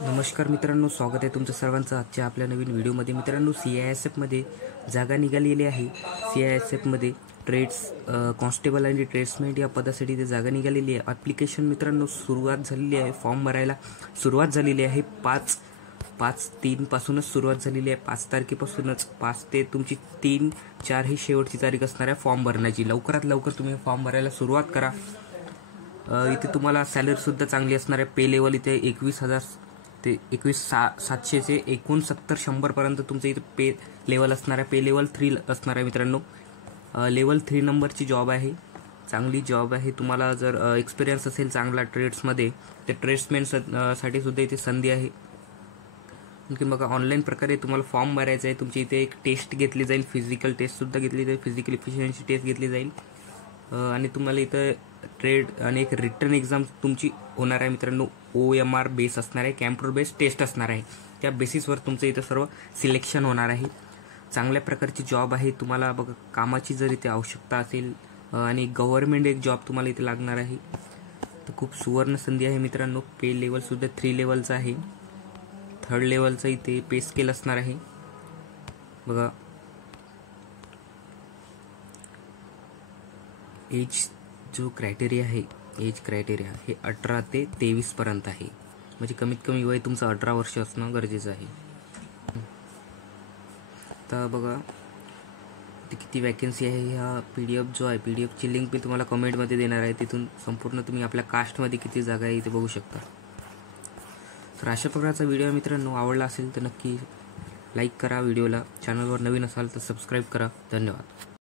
नमस्कार मित्रांनो, स्वागत आहे तुमचं सर्वांचं आजच्या आपल्या नवीन व्हिडिओमध्ये। मित्रांनो, CISFमध्ये जागा निघालेली आहे। CISFमध्ये ट्रेड्स कॉन्स्टेबल आणि ट्रेड्समॅन या पदासाठी ते जागा निघालेली आहे। ॲप्लिकेशन मित्रांनो सुरुवात झालेली आहे, फॉर्म भरायला सुरुवात झालेली आहे। 5/3 पासूनच सुरुवात झालेली आहे। 5 तारखेपासूनच 5 ते तुमची 3-4 ही शेवटची तारीख असणार आहे फॉर्म भरण्याची। लवकरात लवकर तुम्ही फॉर्म भरायला सुरुवात करा। इथे तुम्हाला सॅलरीसुद्धा चांगली असणार आहे। पे लेवल इथे 21,000 ते 21,700 ते 69,100 पर्यंत तुमचं इथे पे लेवल असणार आहे। पे लेवल 3 असणार आहे मित्रांनो। लेवल 3 नंबरची जॉब आहे, चांगली जॉब आहे। तुम्हाला जर एक्सपिरियन्स असेल चांगला ट्रेड्समध्ये ते ट्रेड्समॅन साठी सुद्धा इथे संधी आहे। आणखी बघा, ऑनलाईन प्रकारे तुम्हाला फॉर्म भरायचा आहे। तुमची इथे एक टेस्ट घेतली जाईल, फिजिकल टेस्टसुद्धा घेतली जाईल, फिजिकल इफिशियन्सी टेस्ट घेतली जाईल आणि तुम्हाला इथं ट्रेड आणि एक रिटर्न एक्झाम तुमची होणार आहे मित्रांनो। OMR बेस असणार आहे, कॅम्प्युटर बेस टेस्ट असणार आहे। त्या बेसिसवर तुमचं इथं सर्व सिलेक्शन होणार आहे। चांगल्या प्रकारची जॉब आहे। तुम्हाला बघा, कामाची जर इथे आवश्यकता असेल आणि गव्हर्नमेंट एक जॉब तुम्हाला इथे लागणार आहे, तर खूप सुवर्ण संधी आहे मित्रांनो। पे लेवलसुद्धा 3 लेवलचं आहे। 3rd लेवलचं इथे पे स्केल असणार आहे बघा। एज जो क्रायटेरिया आहे, एज क्रायटेरिया हे 18 ते 23 पर्यंत आहे। म्हणजे कमीत कमी वय तुमचं 18 वर्ष असणं गरजेचं आहे। तर बघा ते किती वॅकन्सी आहे। ह्या PDF जो आहे, PDFची लिंक मी तुम्हाला कमेंटमध्ये देणार आहे। तिथून संपूर्ण तुम्ही आपल्या कास्टमध्ये किती जागा आहे इथे बघू शकता। तर अशा प्रकारचा व्हिडिओ मित्रांनो आवडला असेल तर नक्की लाईक करा व्हिडिओला। चॅनलवर नवीन असाल तर सबस्क्राईब करा। धन्यवाद।